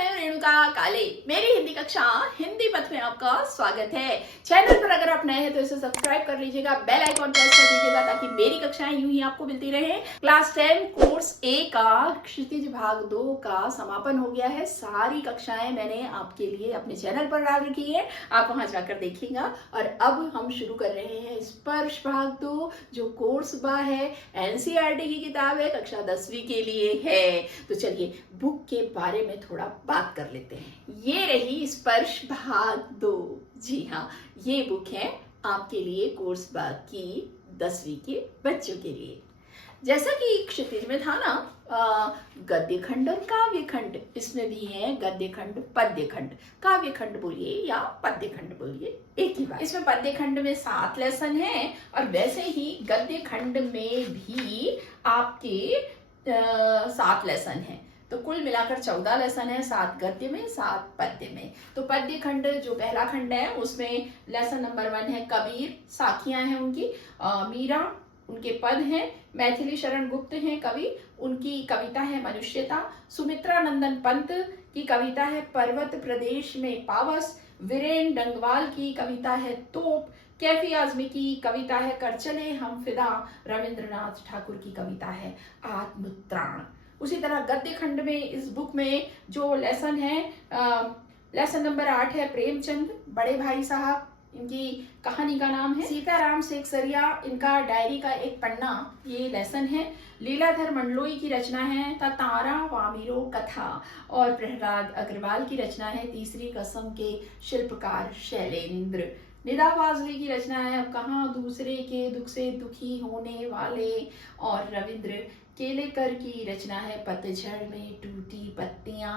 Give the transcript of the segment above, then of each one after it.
मैं रेणुका काले। मेरी हिंदी कक्षा हिंदी पथ में आपका स्वागत है। चैनल पर अगर आप नए हैं तो इसे सब्सक्राइब कर लीजिएगा, बेल आइकॉन प्रेस कर दीजिएगा ताकि मेरी कक्षाएं यूं ही आपको मिलती रहे। क्लास 10 कोर्स ए का क्षितिज भाग 2 का समापन हो गया है। सारी कक्षाएं मैंने आपके लिए अपने चैनल पर डाल रखी है, आप वहां जाकर देखिएगा। और अब हम शुरू कर रहे हैं स्पर्श भाग 2 जो कोर्स बा है, एनसीईआरटी की किताब है, कक्षा 10वीं के लिए है। तो चलिए बुक के बारे में थोड़ा बात कर लेते हैं। ये रही स्पर्श भाग 2। जी हाँ, ये बुक है आपके लिए कोर्स भाग की 10वीं के बच्चों के लिए। जैसा कि क्षितिज में था ना, गद्य खंड और काव्य खंड, इसमें भी है गद्य खंड पद्य खंड। काव्य खंड बोलिए या पद्य खंड बोलिए, एक ही बात। इसमें पद्य खंड में 7 लेसन हैं और वैसे ही गद्य खंड में भी आपके 7 लेसन हैं। तो कुल मिलाकर 14 लेसन है, 7 गद्य में 7 पद्य में। तो पद्य खंड जो पहला खंड है उसमें लेसन नंबर 1 है कबीर, साखियां हैं उनकी, मीरा उनके पद हैं, मैथिली शरण गुप्त हैं कवि, उनकी कविता है मनुष्यता, सुमित्रा नंदन पंत की कविता है पर्वत प्रदेश में पावस, वीरेन डंगवाल की कविता है तोप, कैफी आजमी की कविता है कर चले हम फिदा, रविंद्रनाथ ठाकुर की कविता है आत्मत्राण। उसी तरह गद्य खंड में इस बुक में जो लेसन है, लेसन नंबर 8 है प्रेमचंद, बड़े भाई साहब, इनकी कहानी का नाम है सीताराम सेकसरिया, इनका डायरी का एक पन्ना, ये लेसन है। लीलाधर मंडलोई की रचना है तारा वामिरो कथा, और प्रहलाद अग्रवाल की रचना है तीसरी कसम के शिल्पकार शैलेंद्र। निदा फाजली की रचना है अब कहाँ दूसरे के दुख से दुखी होने वाले, और रविंद्र केलेकर की रचना है पतझड़ में टूटी पत्तियां।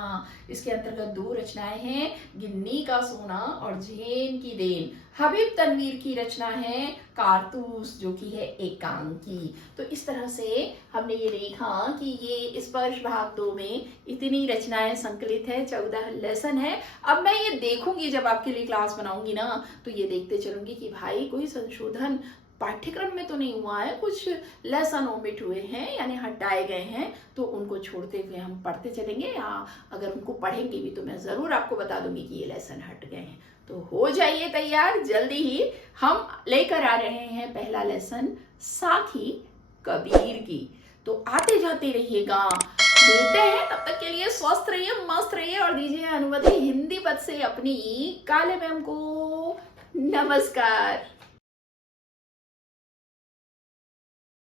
इसके अंतर्गत 2 रचनाएं हैं, गिन्नी का सोना और झेन की देन। हबीब तनवीर की रचना है कारतूस जो कि है एकांकी। तो इस तरह से हमने ये देखा कि ये स्पर्श भाग 2 में इतनी रचनाएं संकलित है, 14 लेसन है। अब मैं ये देखूंगी जब आपके लिए क्लास बनाऊंगी ना, तो ये देखते चलूंगी कि भाई कोई संशोधन पाठ्यक्रम में तो नहीं हुआ है, कुछ लेसन ओमिट हुए हैं यानी हटाए गए हैं, तो उनको छोड़ते हुए हम पढ़ते चलेंगे, या अगर उनको पढ़ेंगे भी तो मैं जरूर आपको बता दूंगी कि ये लेसन हट गए हैं। तो हो जाइए तैयार, जल्दी ही हम लेकर आ रहे हैं पहला लेसन साखी कबीर की। तो आते जाते रहिएगा, मिलते हैं, तब तक के लिए स्वस्थ रहिए, मस्त रहिए और दीजिए अनुमति हिंदी पद से अपनी काले मैम को नमस्कार।